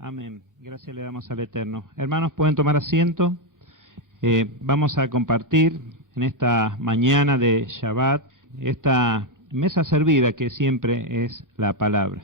Amén. Gracias le damos al Eterno. Hermanos, pueden tomar asiento. Vamos a compartir en esta mañana de Shabbat esta mesa servida que siempre es la palabra.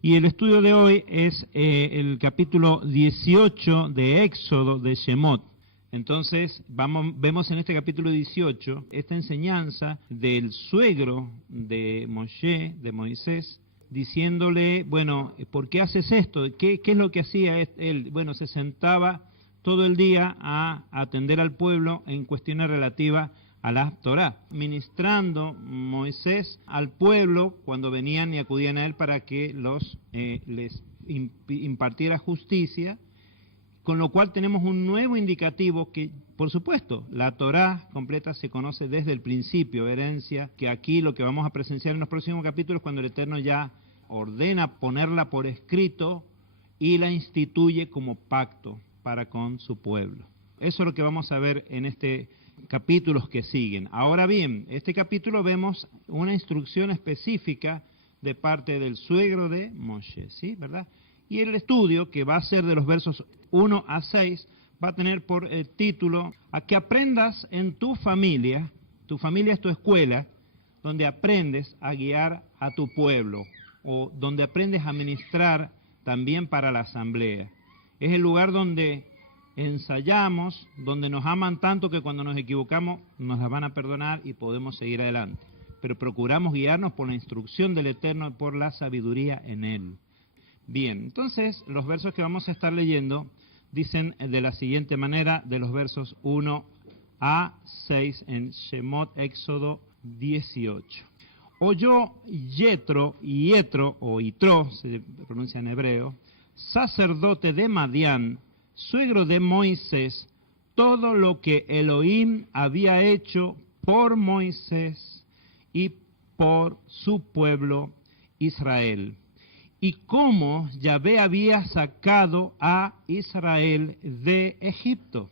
Y el estudio de hoy es el capítulo 18 de Éxodo de Shemot. Entonces, vemos en este capítulo 18 esta enseñanza del suegro de Moshe, de Moisés, diciéndole, bueno, ¿por qué haces esto? ¿Qué es lo que hacía él? Bueno, se sentaba todo el día a atender al pueblo en cuestiones relativas a la Torá, ministrando Moisés al pueblo cuando venían y acudían a él para que les impartiera justicia, con lo cual tenemos un nuevo indicativo que, por supuesto, la Torá completa se conoce desde el principio, herencia, que aquí lo que vamos a presenciar en los próximos capítulos cuando el Eterno ya ordena ponerla por escrito y la instituye como pacto para con su pueblo. Eso es lo que vamos a ver en este capítulos que siguen. Ahora bien, este capítulo vemos una instrucción específica de parte del suegro de Moshe, ¿sí? ¿Verdad? Y el estudio, que va a ser de los versos 1 a 6, va a tener por título, a que aprendas en tu familia es tu escuela, donde aprendes a guiar a tu pueblo, o donde aprendes a ministrar también para la asamblea. Es el lugar donde ensayamos, donde nos aman tanto que cuando nos equivocamos nos la van a perdonar y podemos seguir adelante. Pero procuramos guiarnos por la instrucción del Eterno y por la sabiduría en Él. Bien, entonces los versos que vamos a estar leyendo dicen de la siguiente manera, de los versos 1 a 6 en Shemot, Éxodo 18. Oyó Yetro, o Yitro, se pronuncia en hebreo, sacerdote de Madián, suegro de Moisés, todo lo que Elohim había hecho por Moisés y por su pueblo Israel, y cómo Yahvé había sacado a Israel de Egipto.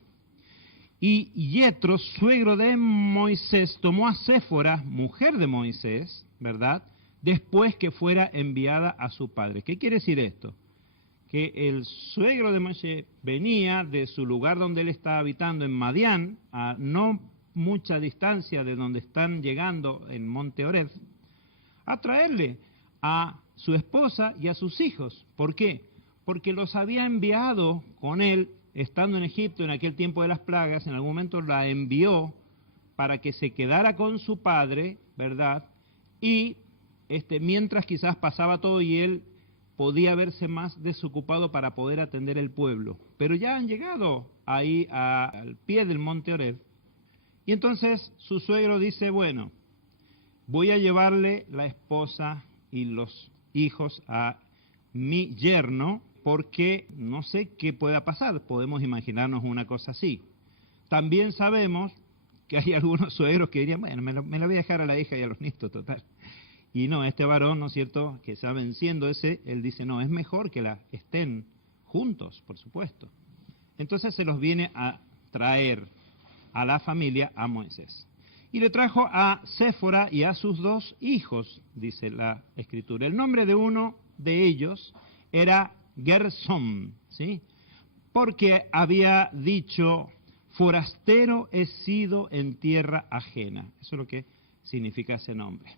Y Yetro, suegro de Moisés, tomó a Séfora, mujer de Moisés, ¿verdad?, después que fuera enviada a su padre. ¿Qué quiere decir esto? Que el suegro de Moisés venía de su lugar donde él estaba habitando en Madián, a no mucha distancia de donde están llegando en Monte Oreb, a traerle a su esposa y a sus hijos. ¿Por qué? Porque los había enviado con él, estando en Egipto en aquel tiempo de las plagas, en algún momento la envió para que se quedara con su padre, ¿verdad? Y mientras quizás pasaba todo y él podía verse más desocupado para poder atender el pueblo. Pero ya han llegado ahí al pie del Monte Oreb. Y entonces su suegro dice, bueno, voy a llevarle la esposa y los hijos a mi yerno, porque no sé qué pueda pasar. Podemos imaginarnos una cosa así. También sabemos que hay algunos suegros que dirían, bueno, me la voy a dejar a la hija y a los nietos, total. Y no, este varón, ¿no es cierto?, que está venciendo él dice, no, es mejor que estén juntos, por supuesto. Entonces se los viene a traer a la familia a Moisés. Y le trajo a Séfora y a sus 2 hijos, dice la Escritura. El nombre de uno de ellos era Gersón, ¿sí?, porque había dicho, forastero he sido en tierra ajena. Eso es lo que significa ese nombre.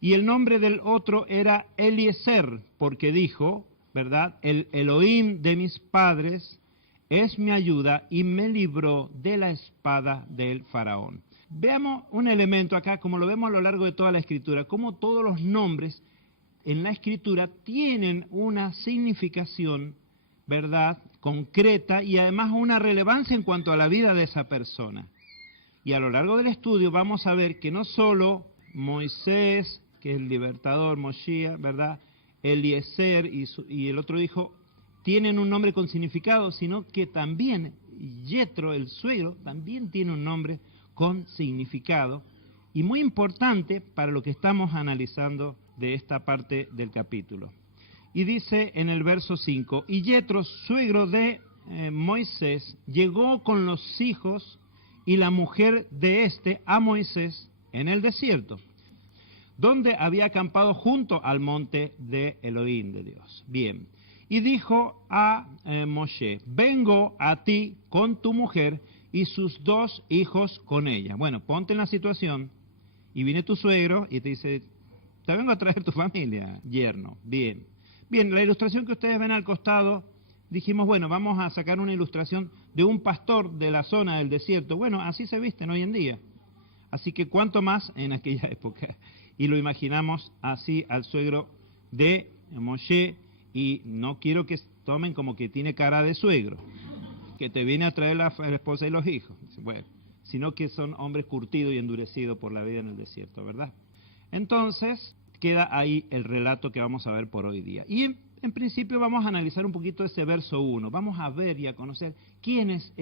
Y el nombre del otro era Eliezer, porque dijo, ¿verdad?, el Elohim de mis padres es mi ayuda y me libró de la espada del faraón. Veamos un elemento acá, como lo vemos a lo largo de toda la Escritura, como todos los nombres en la Escritura tienen una significación, ¿verdad?, concreta y además una relevancia en cuanto a la vida de esa persona. Y a lo largo del estudio vamos a ver que no solo Moisés, que es el libertador, Moshiach, ¿verdad?, Eliezer y el otro hijo tienen un nombre con significado, sino que también Yetro, el suegro, también tiene un nombre con significado y muy importante para lo que estamos analizando de esta parte del capítulo. Y dice en el verso 5, y Yetro, suegro de Moisés, llegó con los hijos y la mujer de a Moisés en el desierto, donde había acampado junto al monte de Elohim, de Dios. Bien, Y dijo a Moshe, vengo a ti con tu mujer y sus 2 hijos con ella. Bueno, ponte en la situación y viene tu suegro y te dice, te vengo a traer tu familia, yerno. Bien. Bien, la ilustración que ustedes ven al costado, dijimos, bueno, vamos a sacar una ilustración de un pastor de la zona del desierto. Bueno, así se visten hoy en día. Así que cuánto más en aquella época. Y lo imaginamos así al suegro de Moshe, y no quiero que tomen como que tiene cara de suegro, que te viene a traer la esposa y los hijos. Bueno, sino que son hombres curtidos y endurecidos por la vida en el desierto, ¿verdad? Entonces, queda ahí el relato que vamos a ver por hoy día. Y en principio vamos a analizar un poquito ese verso 1. Vamos a ver y a conocer quién es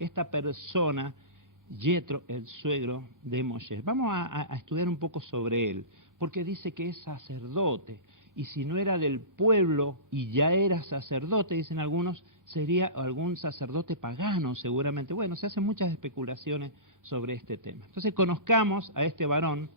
esta persona, Yetro, el suegro de Moshe. Vamos a estudiar un poco sobre él, porque dice que es sacerdote. Y si no era del pueblo y ya era sacerdote, dicen algunos, sería algún sacerdote pagano seguramente. Bueno, se hacen muchas especulaciones sobre este tema. Entonces conozcamos a este varón,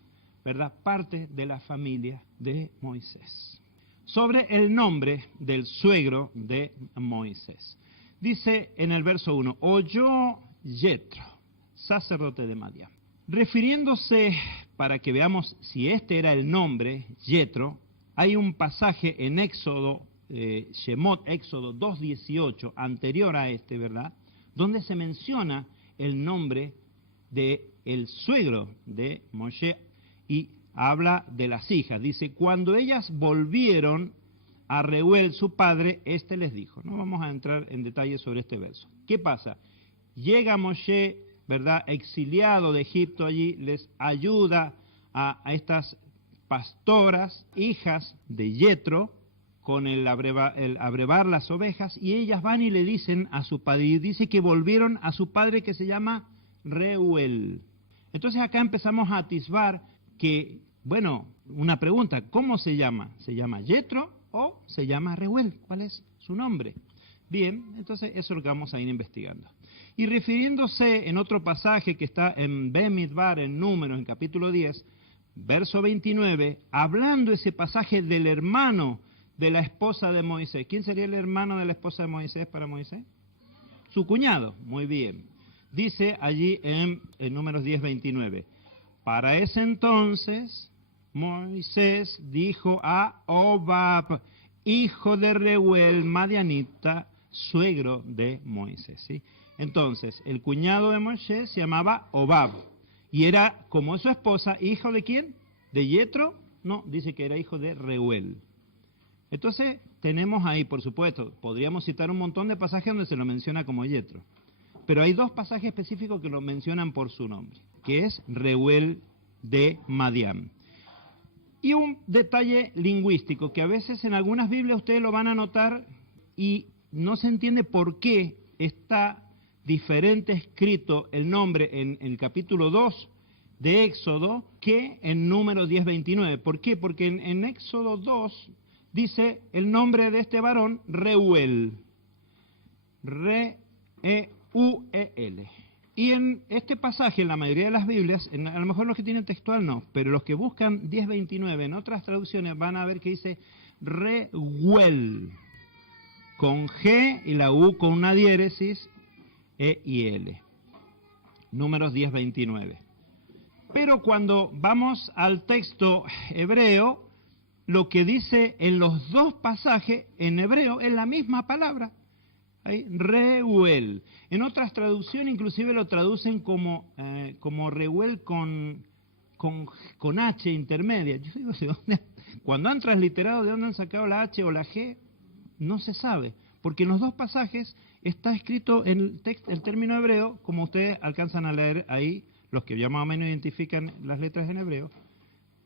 ¿verdad? Parte de la familia de Moisés. Sobre el nombre del suegro de Moisés. Dice en el verso 1, oyó Yetro, sacerdote de Madián. Refiriéndose, para que veamos si este era el nombre, Yetro, hay un pasaje en Éxodo, Shemot, Éxodo 2:18, anterior a este, ¿verdad?, donde se menciona el nombre del suegro de Moshe y habla de las hijas. Dice, cuando ellas volvieron a Reuel, su padre, éste les dijo. No vamos a entrar en detalles sobre este verso. ¿Qué pasa? Llega Moshe, ¿verdad?, exiliado de Egipto allí, les ayuda a estas pastoras, hijas de Yetro, con el abrevar las ovejas, y ellas van y le dicen a su padre, y dice que volvieron a su padre que se llama Reuel. Entonces acá empezamos a atisbar que, bueno, una pregunta, ¿cómo se llama? ¿Se llama Yetro o se llama Reuel? ¿Cuál es su nombre? Bien, entonces eso es lo que vamos a ir investigando. Y refiriéndose en otro pasaje que está en Bemidbar, en Números, en capítulo 10, verso 29, hablando ese pasaje del hermano de la esposa de Moisés. ¿Quién sería el hermano de la esposa de Moisés para Moisés? Su cuñado, muy bien. Dice allí en Números 10, 29, para ese entonces Moisés dijo a Obab, hijo de Reuel, madianita, suegro de Moisés. ¿Sí? Entonces, el cuñado de Moisés se llamaba Obab. Y era, como su esposa, ¿hijo de quién? ¿De Yetro? No, dice que era hijo de Reuel. Entonces, tenemos ahí, por supuesto, podríamos citar un montón de pasajes donde se lo menciona como Yetro. Pero hay 2 pasajes específicos que lo mencionan por su nombre, que es Reuel de Madián. Y un detalle lingüístico, que a veces en algunas Biblias ustedes lo van a notar y no se entiende por qué está diferente escrito el nombre en el capítulo 2 de Éxodo que en Números 10:29. ¿Por qué? Porque en Éxodo 2 dice el nombre de este varón, Reuel. R-E-U-E-L. Y en este pasaje, en la mayoría de las Biblias, a lo mejor los que tienen textual no, pero los que buscan 10:29 en otras traducciones van a ver que dice Reuel, con G y la U con una diéresis, E y L. Números 10:29. Pero cuando vamos al texto hebreo, lo que dice en los 2 pasajes en hebreo es la misma palabra. Ahí, Reuel. En otras traducciones inclusive lo traducen como Reuel con H intermedia. Yo digo, ¿de dónde? Cuando han transliterado, ¿de dónde han sacado la H o la G? No se sabe, porque en los 2 pasajes está escrito el término hebreo, como ustedes alcanzan a leer ahí, los que ya más o menos identifican las letras en hebreo,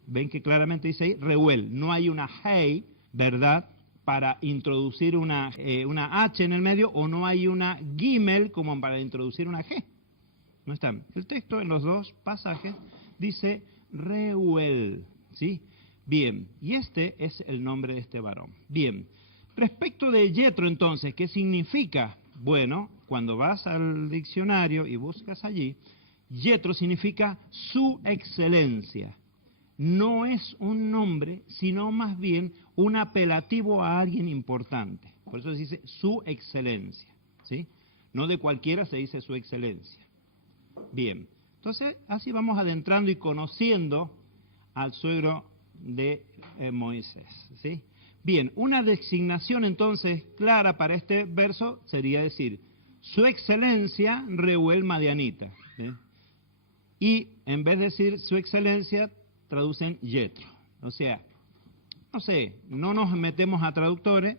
ven que claramente dice ahí, Reuel. No hay una Hei, ¿verdad?, para introducir una H en el medio, o no hay una Gimel como para introducir una G. No están. El texto en los 2 pasajes dice Reuel, ¿sí? Bien, y este es el nombre de este varón. Bien, respecto de Yetro entonces, ¿qué significa? Bueno, cuando vas al diccionario y buscas allí, Yetro significa su excelencia. No es un nombre, sino más bien un apelativo a alguien importante. Por eso se dice su excelencia, ¿sí? No de cualquiera se dice su excelencia. Bien, entonces así vamos adentrando y conociendo al suegro de Moisés, ¿sí? Bien, una designación entonces clara para este verso sería decir, su excelencia Reuel Madianita, ¿sí? Y en vez de decir su excelencia, traducen Yetro. O sea, no sé, no nos metemos a traductores,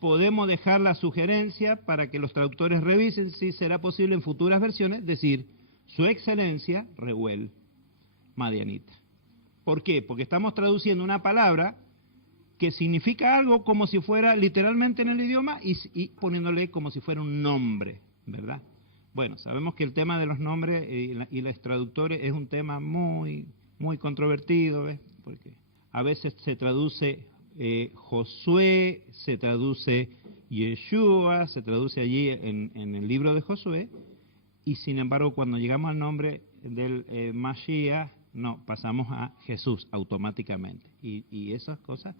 podemos dejar la sugerencia para que los traductores revisen si será posible en futuras versiones decir su excelencia Reuel Madianita. ¿Por qué? Porque estamos traduciendo una palabra que significa algo como si fuera literalmente en el idioma y poniéndole como si fuera un nombre, ¿verdad? Bueno, sabemos que el tema de los nombres y los traductores es un tema muy controvertido, ¿ves? Porque a veces se traduce Josué, se traduce Yeshua, se traduce allí en el libro de Josué, y sin embargo cuando llegamos al nombre del Mashiach, no, pasamos a Jesús automáticamente. Y esas cosas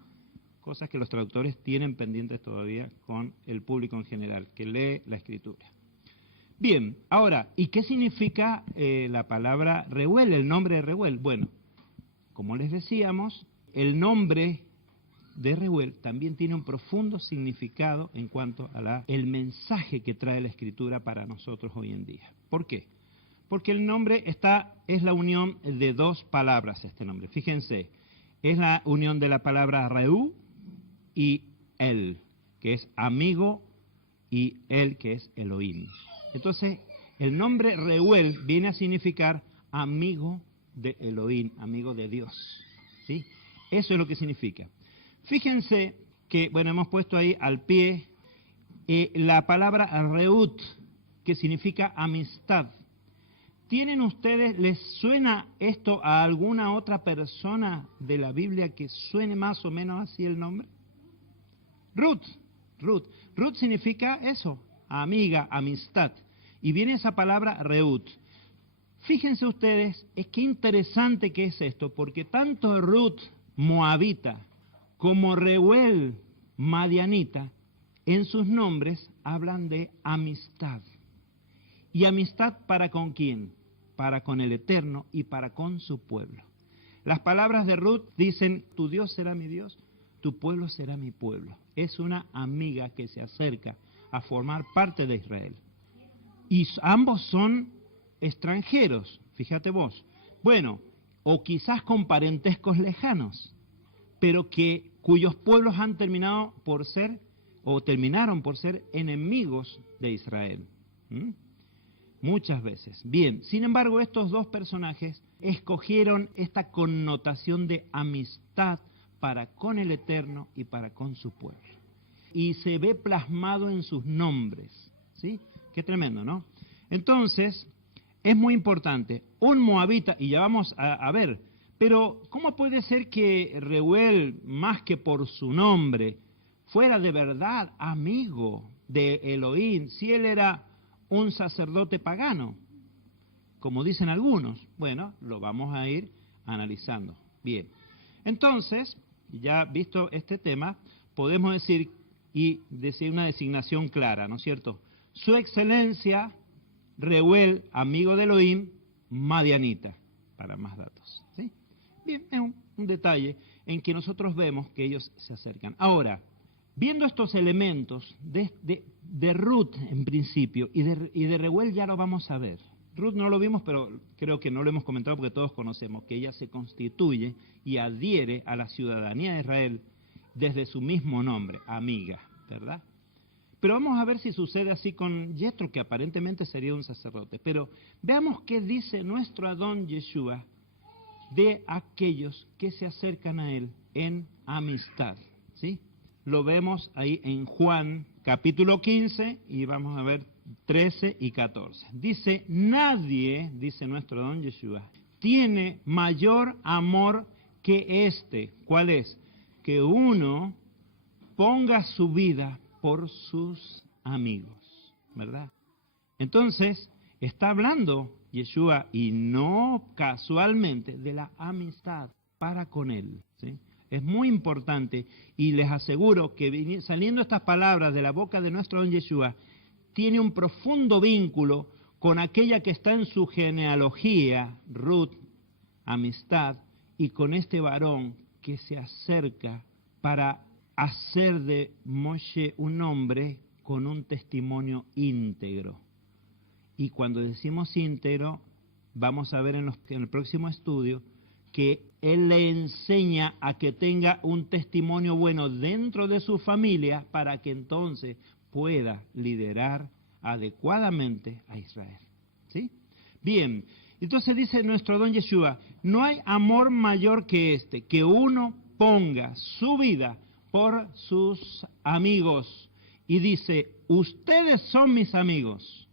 que los traductores tienen pendientes todavía con el público en general, que lee la Escritura. Bien, ahora, ¿y qué significa la palabra Reuel, el nombre de Reuel? Bueno, como les decíamos, el nombre de Reuel también tiene un profundo significado en cuanto a el mensaje que trae la Escritura para nosotros hoy en día. ¿Por qué? Porque el nombre es la unión de dos palabras, este nombre. Fíjense, es la unión de la palabra Reu y El, que es amigo, y El, que es Elohim. Entonces, el nombre Reuel viene a significar amigo de Elohim, amigo de Dios, ¿sí? Eso es lo que significa. Fíjense que, bueno, hemos puesto ahí al pie la palabra Reut, que significa amistad. ¿Tienen ustedes, les suena esto a alguna otra persona de la Biblia que suene más o menos así el nombre? Ruth. Ruth significa eso, amiga, amistad. Y viene esa palabra Reut. Fíjense ustedes, es que interesante que es esto, porque tanto Ruth moabita como Reuel madianita, en sus nombres hablan de amistad. ¿Y amistad para con quién? Para con el Eterno y para con su pueblo. Las palabras de Ruth dicen, tu Dios será mi Dios, tu pueblo será mi pueblo. Es una amiga que se acerca a formar parte de Israel. Y ambos son extranjeros, fíjate vos. Bueno, o quizás con parentescos lejanos, pero cuyos pueblos han terminado por ser, o terminaron por ser enemigos de Israel. Muchas veces. Bien, sin embargo, estos dos personajes escogieron esta connotación de amistad para con el Eterno y para con su pueblo. Y se ve plasmado en sus nombres, ¿sí? Qué tremendo, ¿no? Entonces, es muy importante. Un moabita, y ya vamos a ver, pero ¿cómo puede ser que Reuel, más que por su nombre, fuera de verdad amigo de Elohim, si él era un sacerdote pagano, como dicen algunos? Bueno, lo vamos a ir analizando. Bien, entonces, ya visto este tema, podemos decir una designación clara, ¿no es cierto? Su excelencia, Reuel, amigo de Elohim, madianita, para más datos, ¿sí? Bien, es un detalle en que nosotros vemos que ellos se acercan. Ahora, viendo estos elementos de Ruth en principio y de Reuel ya lo vamos a ver. Ruth no lo vimos, pero creo que no lo hemos comentado porque todos conocemos que ella se constituye y adhiere a la ciudadanía de Israel desde su mismo nombre, amiga, ¿verdad? Pero vamos a ver si sucede así con Yetro, que aparentemente sería un sacerdote. Pero veamos qué dice nuestro Adón Yeshua de aquellos que se acercan a él en amistad, ¿sí? Lo vemos ahí en Juan capítulo 15 y vamos a ver 13 y 14. Dice, nadie, dice nuestro Adón Yeshua, tiene mayor amor que este. ¿Cuál es? Que uno ponga su vida por sus amigos, ¿verdad? Entonces, está hablando Yeshua, y no casualmente, de la amistad para con él, ¿sí? Es muy importante y les aseguro que saliendo estas palabras de la boca de nuestro don Yeshua, tiene un profundo vínculo con aquella que está en su genealogía, Ruth, amistad, y con este varón que se acerca para hacer de Moshe un hombre con un testimonio íntegro. Y cuando decimos íntegro, vamos a ver en el próximo estudio que él le enseña a que tenga un testimonio bueno dentro de su familia para que entonces pueda liderar adecuadamente a Israel. ¿Sí? Bien, entonces dice nuestro don Yeshua, no hay amor mayor que este, que uno ponga su vida por sus amigos. Y dice, ustedes son mis amigos.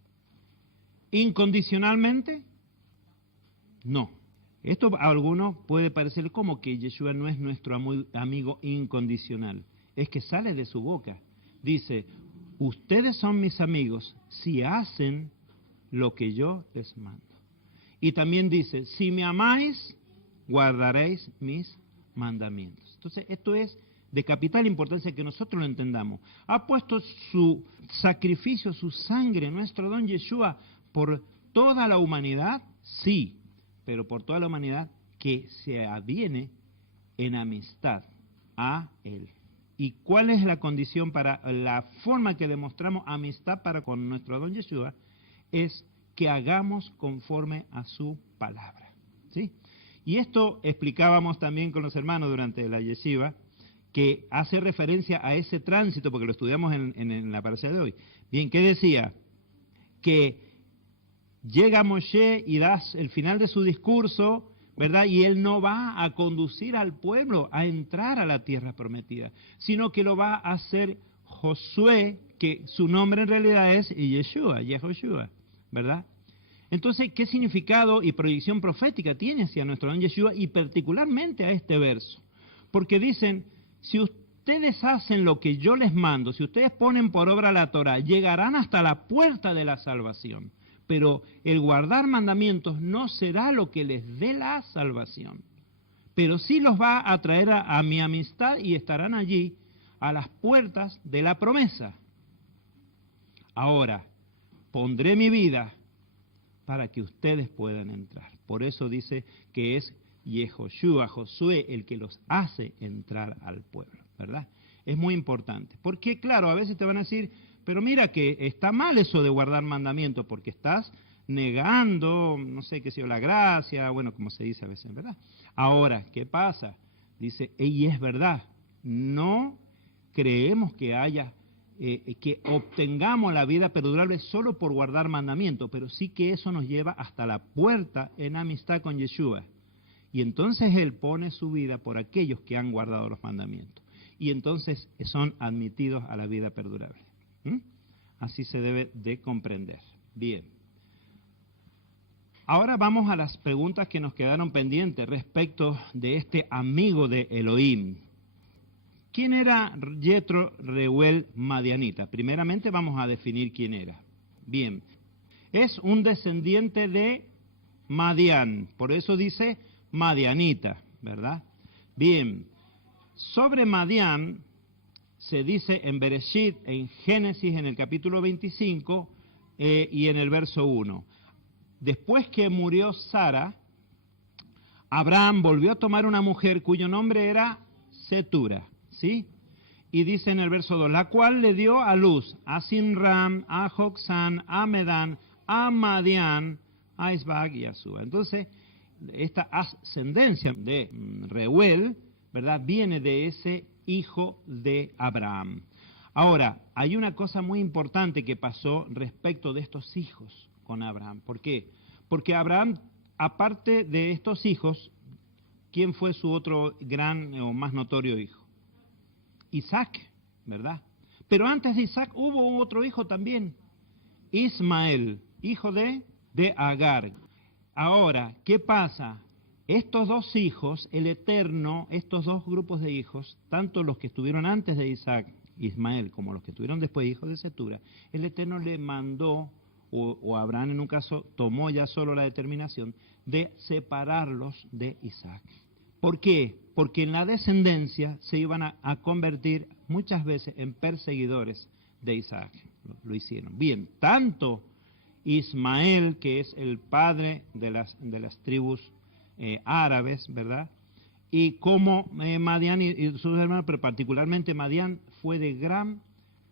¿Incondicionalmente? No. Esto a algunos puede parecer como que Yeshua no es nuestro amigo incondicional. Es que sale de su boca. Dice, ustedes son mis amigos si hacen lo que yo les mando. Y también dice, si me amáis, guardaréis mis mandamientos. Entonces, esto es de capital importancia que nosotros lo entendamos. ¿Ha puesto su sacrificio, su sangre, nuestro don Yeshua, por toda la humanidad? Sí, pero por toda la humanidad que se adviene en amistad a Él. ¿Y cuál es la condición para la forma que demostramos amistad para con nuestro don Yeshua? Es que hagamos conforme a su palabra. ¿Sí? Y esto explicábamos también con los hermanos durante la yeshiva, que hace referencia a ese tránsito, porque lo estudiamos en la parasha de hoy. Bien, ¿qué decía? Que llega Moshe y da el final de su discurso, ¿verdad? Y él no va a conducir al pueblo a entrar a la tierra prometida, sino que lo va a hacer Josué, que su nombre en realidad es Yeshua, Yehoshua, ¿verdad? Entonces, ¿qué significado y proyección profética tiene hacia nuestro don Yeshua y particularmente a este verso? Porque dicen, si ustedes hacen lo que yo les mando, si ustedes ponen por obra la Torah, llegarán hasta la puerta de la salvación. Pero el guardar mandamientos no será lo que les dé la salvación. Pero sí los va a traer a mi amistad y estarán allí a las puertas de la promesa. Ahora, pondré mi vida para que ustedes puedan entrar. Por eso dice que es Yehoshua, Josué, el que los hace entrar al pueblo, ¿verdad? Es muy importante. Porque, claro, a veces te van a decir, pero mira que está mal eso de guardar mandamientos, porque estás negando, no sé qué sea, la gracia, bueno, como se dice a veces, ¿verdad? Ahora, ¿qué pasa? Dice, y es verdad, no creemos que haya, que obtengamos la vida perdurable solo por guardar mandamientos, pero sí que eso nos lleva hasta la puerta en amistad con Yeshua. Y entonces Él pone su vida por aquellos que han guardado los mandamientos. Y entonces son admitidos a la vida perdurable. Así se debe de comprender. Bien. Ahora vamos a las preguntas que nos quedaron pendientes respecto de este amigo de Elohim. ¿Quién era Yetro Reuel Madianita? Primeramente vamos a definir quién era. Bien. Es un descendiente de Madián. Por eso dice Madianita, ¿verdad? Bien. Sobre Madián se dice en Bereshit, en Génesis, en el capítulo 25 y en el verso 1. Después que murió Sara, Abraham volvió a tomar una mujer cuyo nombre era Setura, ¿sí? Y dice en el verso 2, la cual le dio a luz a Sinram, a Joxán, a Medán, a Madián, a Isbac y a Sua. Entonces, esta ascendencia de Reuel, ¿verdad?, viene de ese hijo de Abraham. Ahora, hay una cosa muy importante que pasó respecto de estos hijos con Abraham. ¿Por qué? Porque Abraham, aparte de estos hijos, ¿quién fue su otro gran o más notorio hijo? Isaac, ¿verdad? Pero antes de Isaac hubo otro hijo también, Ismael, hijo de Agar. Ahora, ¿qué pasa? Estos dos hijos, el Eterno, estos dos grupos de hijos, tanto los que estuvieron antes de Isaac, Ismael, como los que estuvieron después, hijos de Setura, el Eterno le mandó, o Abraham en un caso tomó ya solo la determinación de separarlos de Isaac. ¿Por qué? Porque en la descendencia se iban a convertir muchas veces en perseguidores de Isaac. Lo hicieron. Bien, tanto Ismael, que es el padre de las tribus árabes, ¿verdad? Y como Madián y sus hermanos, pero particularmente Madián, fue de gran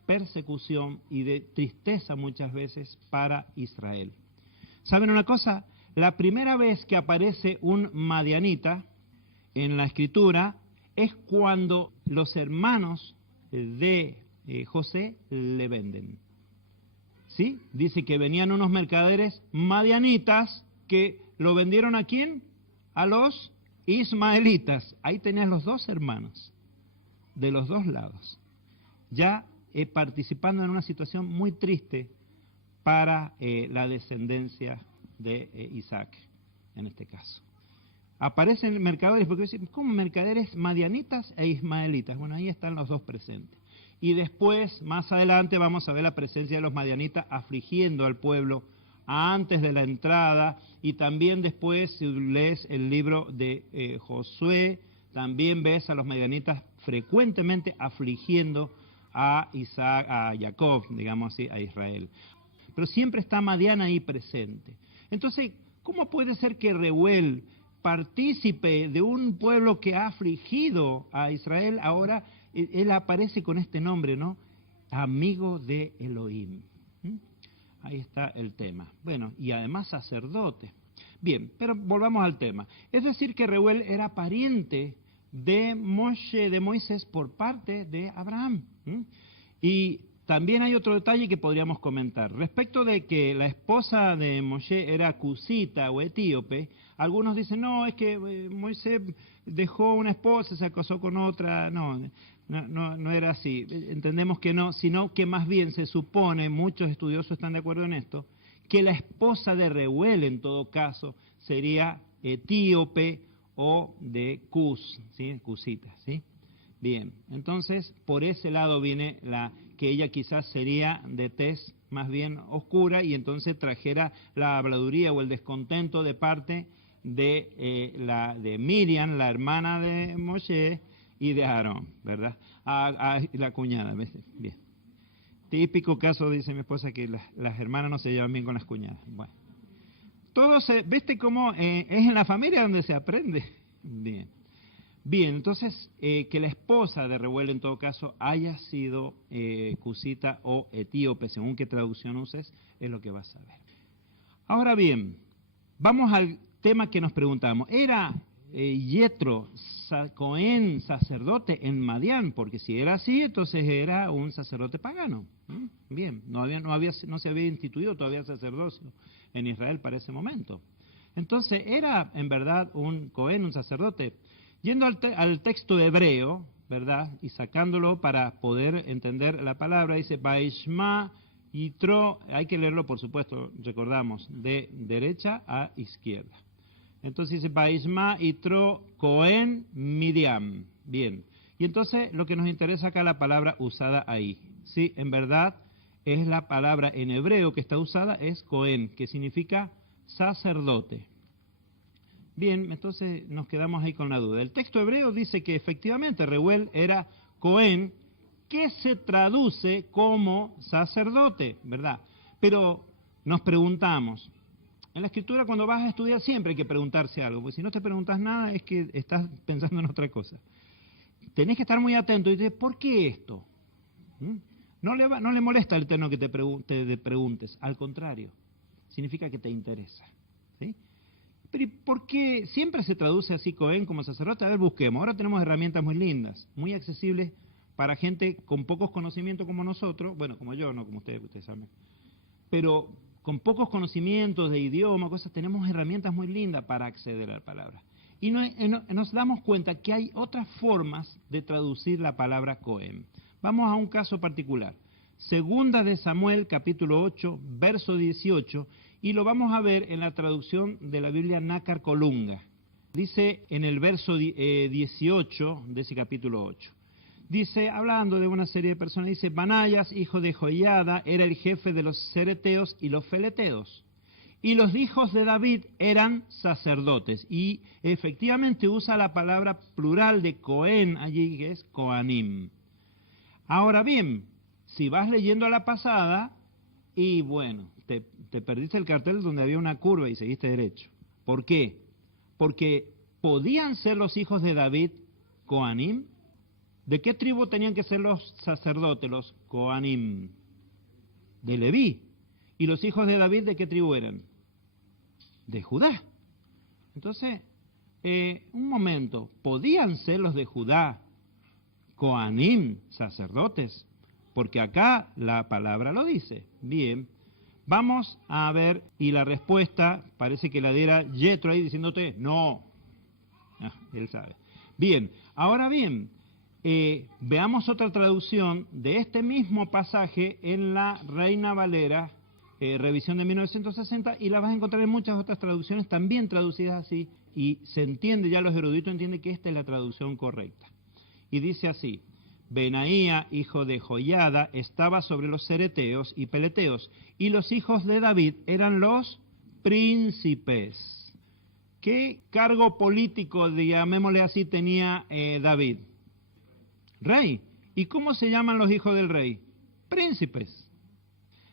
persecución y de tristeza muchas veces para Israel. ¿Saben una cosa? La primera vez que aparece un madianita en la Escritura es cuando los hermanos de José le venden. ¿Sí? Dice que venían unos mercaderes madianitas que lo vendieron ¿a quién? A los ismaelitas. Ahí tenías los dos hermanos, de los dos lados, ya participando en una situación muy triste para la descendencia de Isaac, en este caso. Aparecen mercaderes, porque dicen, ¿cómo mercaderes madianitas e ismaelitas? Bueno, ahí están los dos presentes. Y después, más adelante, vamos a ver la presencia de los madianitas afligiendo al pueblo antes de la entrada, y también después, si lees el libro de Josué, también ves a los madianitas frecuentemente afligiendo a Isaac, a Jacob, digamos así, a Israel. Pero siempre está Madián ahí presente. Entonces, ¿cómo puede ser que Reuel, partícipe de un pueblo que ha afligido a Israel, ahora él aparece con este nombre, ¿no? Amigo de Elohim. Ahí está el tema. Bueno, y además sacerdote. Bien, pero volvamos al tema. Es decir, que Reuel era pariente de Moisés por parte de Abraham. Y también hay otro detalle que podríamos comentar. Respecto de que la esposa de Moshe era cusita o etíope, algunos dicen, no, es que Moisés dejó una esposa, se casó con otra. No era así. Entendemos que no, sino que más bien se supone, muchos estudiosos están de acuerdo en esto, que la esposa de Reuel en todo caso sería etíope o de Cus, ¿sí? Cusita, ¿sí? Bien, entonces por ese lado viene que ella quizás sería de tez más bien oscura y entonces trajera la habladuría o el descontento de parte de Miriam, la hermana de Moshe, y de Aarón, ¿verdad? La cuñada, bien. Típico caso, dice mi esposa, que las hermanas no se llevan bien con las cuñadas. Bueno, ¿viste cómo es en la familia donde se aprende? Bien, entonces, que la esposa de Reuel en todo caso haya sido cusita o etíope, según qué traducción uses, es lo que vas a ver. Ahora bien, vamos al tema que nos preguntamos. ¿Era Yetro Cohen sacerdote en Madián? Porque si era así, entonces era un sacerdote pagano. Bien, no se había instituido todavía sacerdocio en Israel para ese momento. Entonces, era en verdad un Cohen, un sacerdote. Yendo al texto hebreo, ¿verdad? Y sacándolo para poder entender la palabra, dice, Baishma Yitro, hay que leerlo por supuesto, recordamos, de derecha a izquierda. Entonces dice, Baishma Yitro Cohen Miriam. Bien. Y entonces lo que nos interesa acá la palabra usada ahí. Sí, en verdad es la palabra en hebreo que está usada, es Cohen, que significa sacerdote. Bien, entonces nos quedamos ahí con la duda. El texto hebreo dice que efectivamente Reuel era Cohen, que se traduce como sacerdote, ¿verdad? Pero nos preguntamos, en la Escritura cuando vas a estudiar siempre hay que preguntarse algo, porque si no te preguntas nada es que estás pensando en otra cosa. Tenés que estar muy atento y decir, ¿por qué esto? No le molesta al Eterno que te preguntes, al contrario, significa que te interesa, ¿sí? Pero ¿y por qué siempre se traduce así Cohen como sacerdote? A ver, busquemos. Ahora tenemos herramientas muy lindas, muy accesibles para gente con pocos conocimientos como nosotros, bueno, como yo, no como ustedes saben, pero con pocos conocimientos de idioma, cosas, tenemos herramientas muy lindas para acceder a la palabra. Y nos damos cuenta que hay otras formas de traducir la palabra Cohen. Vamos a un caso particular. Segunda de Samuel, capítulo 8, verso 18, y lo vamos a ver en la traducción de la Biblia Nácar Colunga. Dice en el verso 18 de ese capítulo 8. Dice, hablando de una serie de personas, dice, Banayas, hijo de Joiada, era el jefe de los cereteos y los feleteos. Y los hijos de David eran sacerdotes. Y efectivamente usa la palabra plural de Cohen allí, que es Coanim. Ahora bien, si vas leyendo a la pasada, y bueno, te perdiste el cartel donde había una curva y seguiste derecho. ¿Por qué? Porque podían ser los hijos de David Coanim. ¿De qué tribu tenían que ser los sacerdotes, los Coanim? De Leví. ¿Y los hijos de David de qué tribu eran? De Judá. Entonces, un momento, ¿podían ser los de Judá Coanim, sacerdotes? Porque acá la palabra lo dice. Bien, vamos a ver, y la respuesta parece que la diera Yetro ahí diciéndote, no. Él sabe. Bien, ahora bien, veamos otra traducción de este mismo pasaje en la Reina Valera, revisión de 1960, y la vas a encontrar en muchas otras traducciones también traducidas así, y se entiende, ya los eruditos entienden que esta es la traducción correcta. Y dice así: Benaía, hijo de Joiada, estaba sobre los cereteos y peleteos, y los hijos de David eran los príncipes. ¿Qué cargo político, llamémosle así, tenía David? Rey. ¿Y cómo se llaman los hijos del rey? Príncipes.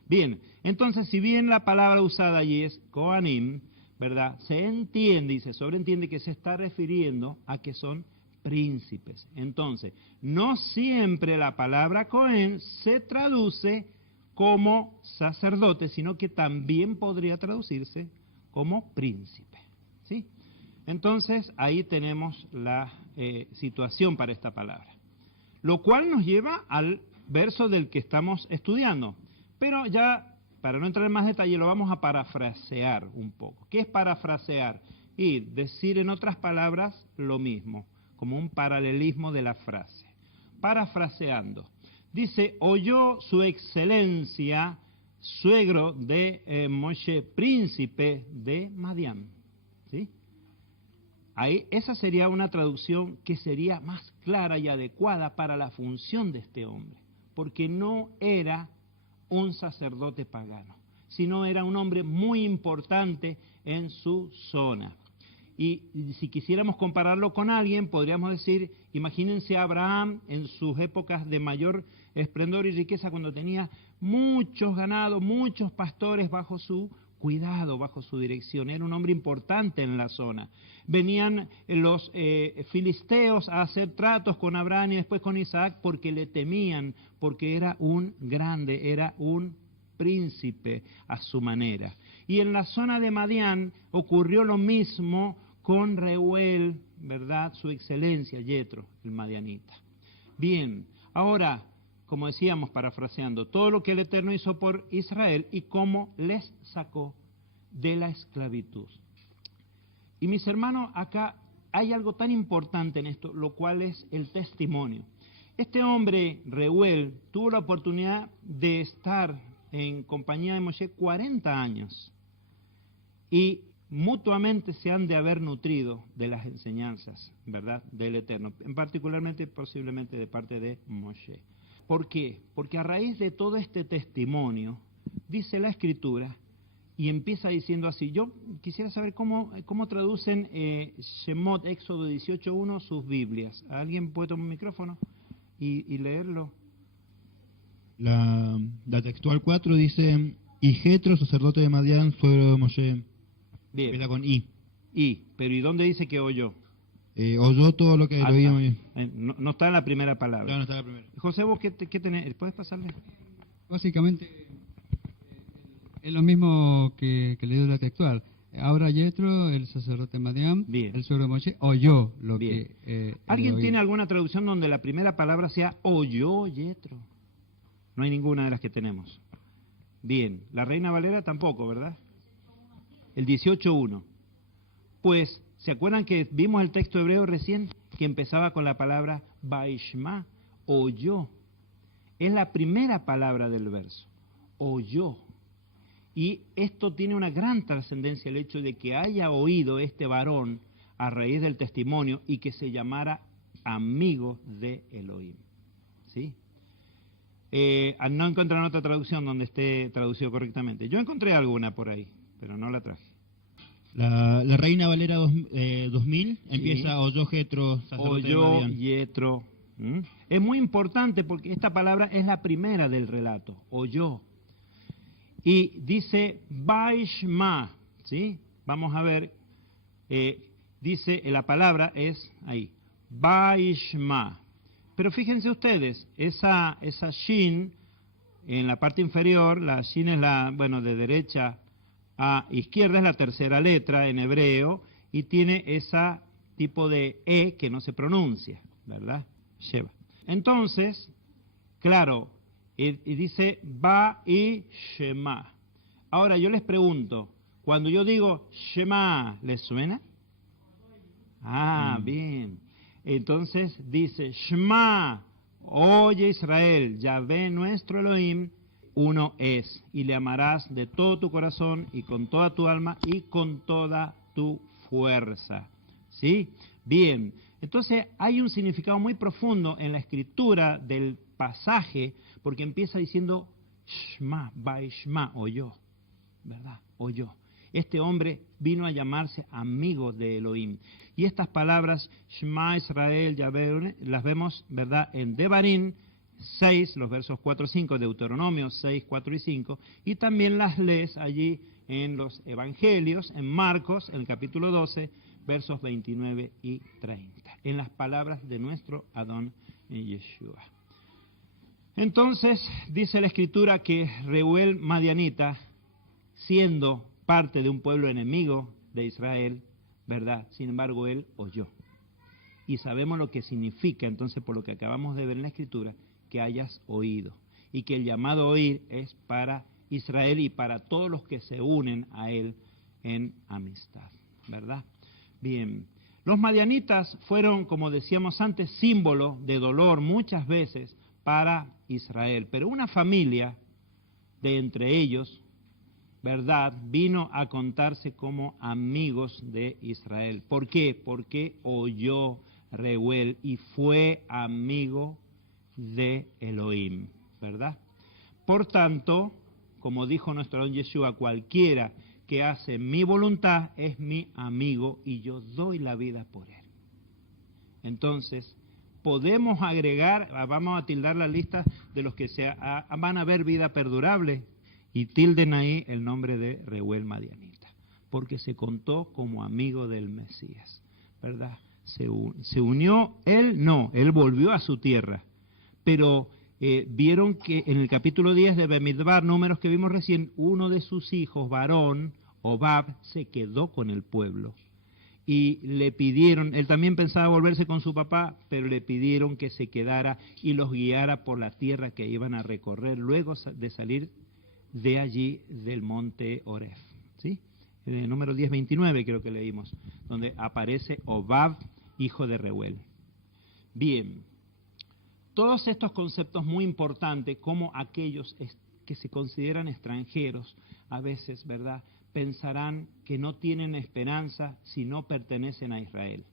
Bien, entonces si bien la palabra usada allí es Coanim, ¿verdad? Se entiende y se sobreentiende que se está refiriendo a que son príncipes. Entonces, no siempre la palabra Cohen se traduce como sacerdote, sino que también podría traducirse como príncipe. ¿Sí? Entonces, ahí tenemos la situación para esta palabra. Lo cual nos lleva al verso del que estamos estudiando. Pero ya, para no entrar en más detalle, lo vamos a parafrasear un poco. ¿Qué es parafrasear? Decir en otras palabras lo mismo, como un paralelismo de la frase. Parafraseando. Dice, oyó su excelencia, suegro de Moshe, príncipe de Madián. ¿Sí? Ahí, esa sería una traducción que sería más clara y adecuada para la función de este hombre, porque no era un sacerdote pagano, sino era un hombre muy importante en su zona. Y si quisiéramos compararlo con alguien, podríamos decir, imagínense a Abraham en sus épocas de mayor esplendor y riqueza, cuando tenía muchos ganados, muchos pastores bajo su cuidado, bajo su dirección. Era un hombre importante en la zona. Venían los filisteos a hacer tratos con Abraham y después con Isaac porque le temían, porque era un grande, era un príncipe a su manera. Y en la zona de Madián ocurrió lo mismo con Reuel, ¿verdad? Su excelencia, Yetro, el madianita. Bien, ahora, como decíamos, parafraseando, todo lo que el Eterno hizo por Israel y cómo les sacó de la esclavitud. Y mis hermanos, acá hay algo tan importante en esto, lo cual es el testimonio. Este hombre, Reuel, tuvo la oportunidad de estar en compañía de Moshe 40 años y mutuamente se han de haber nutrido de las enseñanzas, ¿verdad?, del Eterno, en particularmente, posiblemente de parte de Moshe. ¿Por qué? Porque a raíz de todo este testimonio, dice la Escritura, y empieza diciendo así. Yo quisiera saber cómo traducen Shemot, Éxodo 18:1, sus Biblias. ¿Alguien puede tomar un micrófono y leerlo? La textual 4 dice, y Jetro, sacerdote de Madián, suegro de Moshe. Bien. Empieza con I. Pero ¿y dónde dice que oyó? Oyó todo lo que lo oíamos. No está en la primera palabra. No, no está la primera. José, ¿vos qué tenés? ¿Puedes pasarle? Básicamente es lo mismo que le dio la textual. Ahora Yetro, el sacerdote Madián, el suegro de Moshe, oyó lo Bien. que... ¿Alguien tiene alguna traducción donde la primera palabra sea oyó Yetro? No hay ninguna de las que tenemos. Bien, la Reina Valera tampoco, ¿verdad? El 18:1. Pues, ¿se acuerdan que vimos el texto hebreo recién que empezaba con la palabra Baishma? Oyó. Es la primera palabra del verso. Oyó. Y esto tiene una gran trascendencia, el hecho de que haya oído este varón a raíz del testimonio y que se llamara amigo de Elohim. ¿Sí? No encontraron otra traducción donde esté traducido correctamente. Yo encontré alguna por ahí, pero no la traje. La Reina Valera 2000 empieza oyó Jetro, sacerdote de Oyó Madián. Jetro. Es muy importante porque esta palabra es la primera del relato, oyó. Y dice Baishma, ¿sí? Vamos a ver, dice, la palabra es ahí, Baishma. Pero fíjense ustedes, esa shin en la parte inferior, la shin es de derecha a izquierda, es la tercera letra en hebreo, y tiene ese tipo de E que no se pronuncia, ¿verdad? Sheva. Entonces, claro, y dice Ba y Shema. Ahora yo les pregunto, cuando yo digo Shema, ¿les suena? Bien. Entonces dice Shema, oye Israel, Yahvé nuestro Elohim, uno es, y le amarás de todo tu corazón y con toda tu alma y con toda tu fuerza. ¿Sí? Bien. Entonces hay un significado muy profundo en la escritura del pasaje, porque empieza diciendo Shema, Baishma, oyó, ¿verdad? Oyó. Este hombre vino a llamarse amigo de Elohim. Y estas palabras, Shema Israel, Yahvé, las vemos, ¿verdad?, en Devarim 6, los versos 4 y 5, Deuteronomio 6, 4 y 5, y también las lees allí en los Evangelios, en Marcos, en el capítulo 12, versos 29 y 30, en las palabras de nuestro Adón Yeshua. Entonces, dice la Escritura que Reuel Madianita, siendo parte de un pueblo enemigo de Israel, ¿verdad? Sin embargo, él oyó. Y sabemos lo que significa, entonces, por lo que acabamos de ver en la Escritura, que hayas oído. Y que el llamado a oír es para Israel y para todos los que se unen a él en amistad, ¿verdad? Bien, los madianitas fueron, como decíamos antes, símbolo de dolor muchas veces para Israel. Pero una familia de entre ellos, ¿verdad?, vino a contarse como amigos de Israel. ¿Por qué? Porque oyó Reuel y fue amigo de Elohim, ¿verdad? Por tanto, como dijo nuestro don Yeshua, cualquiera que hace mi voluntad es mi amigo y yo doy la vida por él. Entonces, podemos agregar, vamos a tildar la lista de los que van a ver vida perdurable, y tilden ahí el nombre de Reuel Madianita, porque se contó como amigo del Mesías, ¿verdad? Se unió, él volvió a su tierra, pero vieron que en el capítulo 10 de Bemidbar, números que vimos recién, uno de sus hijos, varón, Obab, se quedó con el pueblo. Y le pidieron, él también pensaba volverse con su papá, pero le pidieron que se quedara y los guiara por la tierra que iban a recorrer luego de salir de allí del monte Oref, ¿sí? En el número 10:29 creo que leímos, donde aparece Obab, hijo de Reuel. Bien, todos estos conceptos muy importantes, como aquellos que se consideran extranjeros, a veces, ¿verdad?, pensarán que no tienen esperanza si no pertenecen a Israel,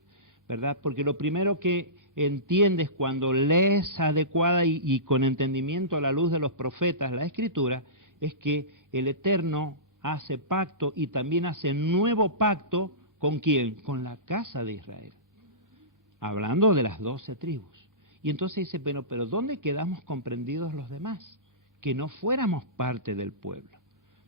¿verdad? Porque lo primero que entiendes cuando lees adecuada y con entendimiento a la luz de los profetas la Escritura, es que el Eterno hace pacto y también hace nuevo pacto, ¿con quién? Con la casa de Israel. Hablando de las 12 tribus. Y entonces dice, pero ¿dónde quedamos comprendidos los demás? Que no fuéramos parte del pueblo.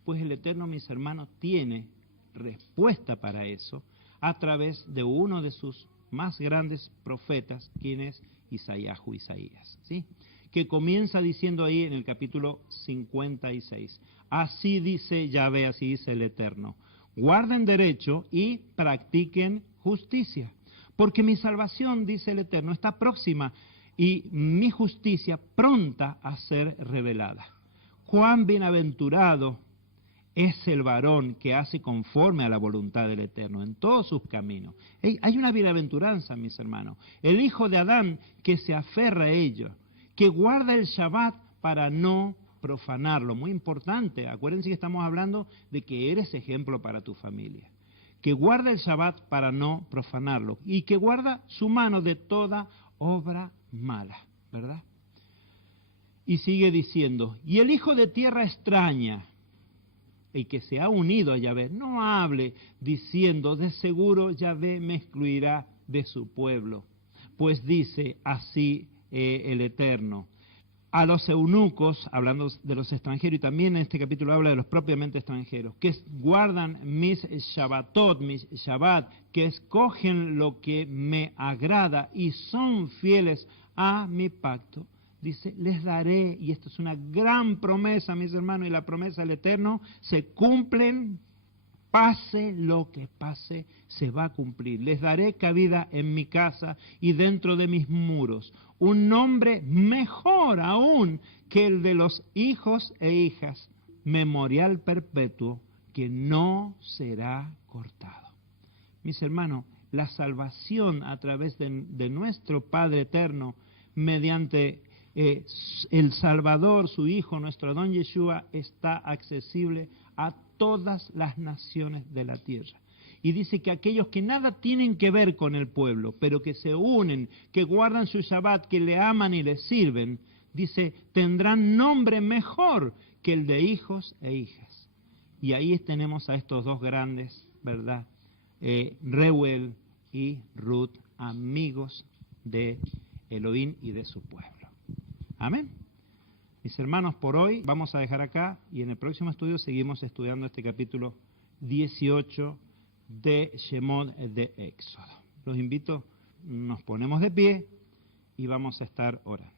Pues el Eterno, mis hermanos, tiene respuesta para eso a través de uno de sus más grandes profetas, quien es Isaías, ¿sí? Que comienza diciendo ahí en el capítulo 56, así dice Yahvé, así dice el Eterno, guarden derecho y practiquen justicia, porque mi salvación, dice el Eterno, está próxima y mi justicia pronta a ser revelada. Cuán bienaventurado es el varón que hace conforme a la voluntad del Eterno en todos sus caminos. Hay una bienaventuranza, mis hermanos. El hijo de Adán que se aferra a ello, que guarda el Shabbat para no profanarlo. Muy importante, acuérdense que estamos hablando de que eres ejemplo para tu familia. Que guarda el Shabbat para no profanarlo y que guarda su mano de toda obra mala, ¿verdad? Y sigue diciendo, y el hijo de tierra extraña, y que se ha unido a Yahvé, no hable diciendo, de seguro Yahvé me excluirá de su pueblo. Pues dice así el Eterno. A los eunucos, hablando de los extranjeros, y también en este capítulo habla de los propiamente extranjeros, que guardan mis Shabbatot, mis Shabbat, que escogen lo que me agrada y son fieles a mi pacto. Dice, les daré, y esto es una gran promesa, mis hermanos, y la promesa del Eterno se cumplen, pase lo que pase, se va a cumplir. Les daré cabida en mi casa y dentro de mis muros, un nombre mejor aún que el de los hijos e hijas, memorial perpetuo que no será cortado. Mis hermanos, la salvación a través de nuestro Padre Eterno, mediante el Salvador, su Hijo, nuestro Adón Yeshua, está accesible a todas las naciones de la tierra. Y dice que aquellos que nada tienen que ver con el pueblo, pero que se unen, que guardan su Shabbat, que le aman y le sirven, dice, tendrán nombre mejor que el de hijos e hijas. Y ahí tenemos a estos dos grandes, ¿verdad? Reuel y Ruth, amigos de Elohim y de su pueblo. Amén. Mis hermanos, por hoy vamos a dejar acá y en el próximo estudio seguimos estudiando este capítulo 18 de Shemot de Éxodo. Los invito, nos ponemos de pie y vamos a estar orando.